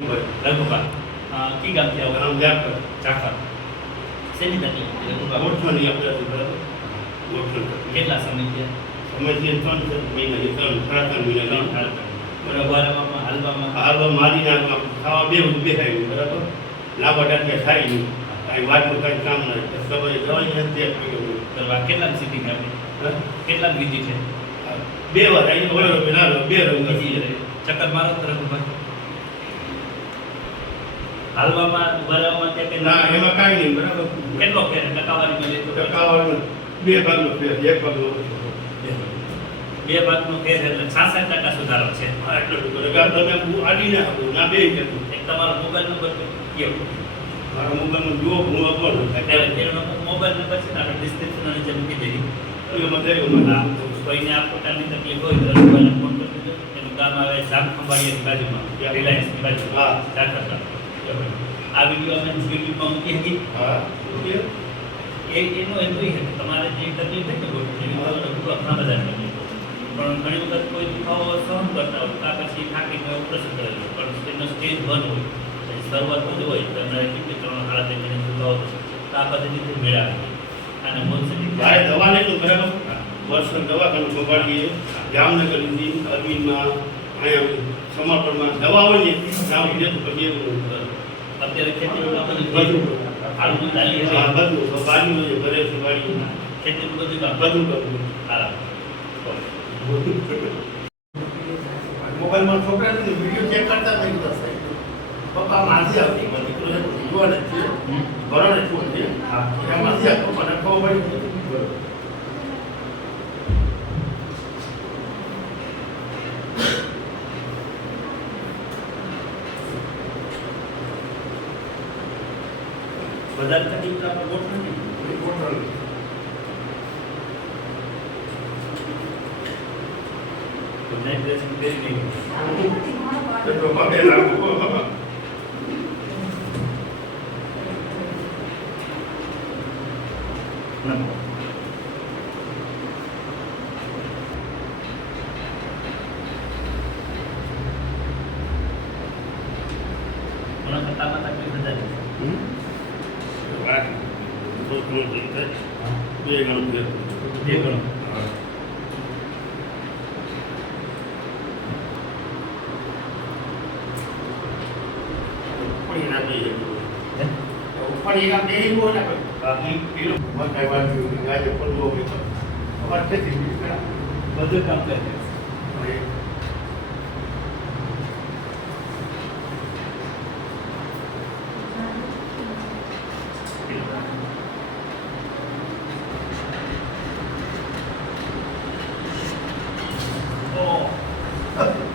લઘુભા કી ગામથી આવો? આમ જાકર ચાકર. શેની તકલીફ છે લઘુભા? ગોઠવણી આપણે બરાબર ગોઠવણ કેટલા સમય થયા? સમયથી 3 મહિના 3 મહિના બરાબર હાલવામાં હાલવા મારી નાખવા ખાવા બે બેસાય બરાબર લાંબા ટાંકે થાય નહીં કાંઈ વાતનું કાંઈ કામ ના ખબર દવાની નથી કરવા કેટલા સીધી કાપી? કેટલા બીજી છે? 2 વાર આવી ઓળો પેલા 2 રંગ બીજી ચક્કર મારો તરફ ઉપર હાલવામાં બરાવામાં તે કે ના એમાં કાંઈ નહીં બરાબર કેટલો ફેર ટકાવારીમાં લેતો? ટકાવાળો 2 ભાગનો ફેર 1 ભાગનો બે ભાગનો ફેર એટલે 66% સુધારો છે. એટલો ટકા તમે આડી ના આપો ના બે જતું એક તમારો મોબાઈલ નંબર કેવો? મારા મોબાઈલમાં જુઓ હું આપો તેનો મોબાઈલ નંબર છે ને આપણે ડિસ્ક્રિપ્શન નીચે મૂકી દઈએ. એમાં થયું હા, કોઈને આ પ્રકારની તકલીફ હોય તો રઘુભાઈને ફોન કરી દેજો. એનું ગામ આવે જામખંભાળિયાની બાજુમાં, રિલાયન્સની બાજુમાં. હા. ચાકર. આ વિડીયો અમે યુટ્યુબમાં મૂકી હતી. હા ઓકે એનો એમ એ છે કે તમારે જે તકલીફ હોય ને ઘણા બધા તકલીફ પણ ઘણી વખત કોઈ દુખાવો સહન કરતા હોય કાં પછી થાકીને ઓપરેશન કરેલું પણ એનો સ્ટેજ 1 હોય પછી શરૂઆતમાં જ હોય તો એમણે કેટલી 3 મહિને દુખાવો થશે તો આ પદ્ધતિથી મેળાવી અને મોલસેટિક ભાઈ દવા લેતું બરાબર વર્ષ દવાખાનું સંભાળીએ જામનગર લીધી અરવિંદમાં અહીંયા સમર્પણમાં દવા હોય ને નામ લેતું પછી એવું અત્યારે ખેતીમાં બધું આળું ચાલી હા બધું બાજુ ઘરે સંભાળીએ ખેતીનું બધું કામ બધું બધું સારા મોબાઈલમાં છોકરાને વિડીયો ચેક કરતા નહીં થશે પપ્પા માસી આવતી મને દીકરો યુવાન જ છે ભરણ જ છે એમાં માસી આવતો મને ખબર પડી બરોબર વધારે તકલીફ આપણે ગોઠવણી નાઇટ ડ્રેસિંગ કરી દઈએ. તો બાપે લાગુ ઘણા ખતરનાક તકલીફ વધારે બે ગણું બે ગણો બધું કામ કરે Oh.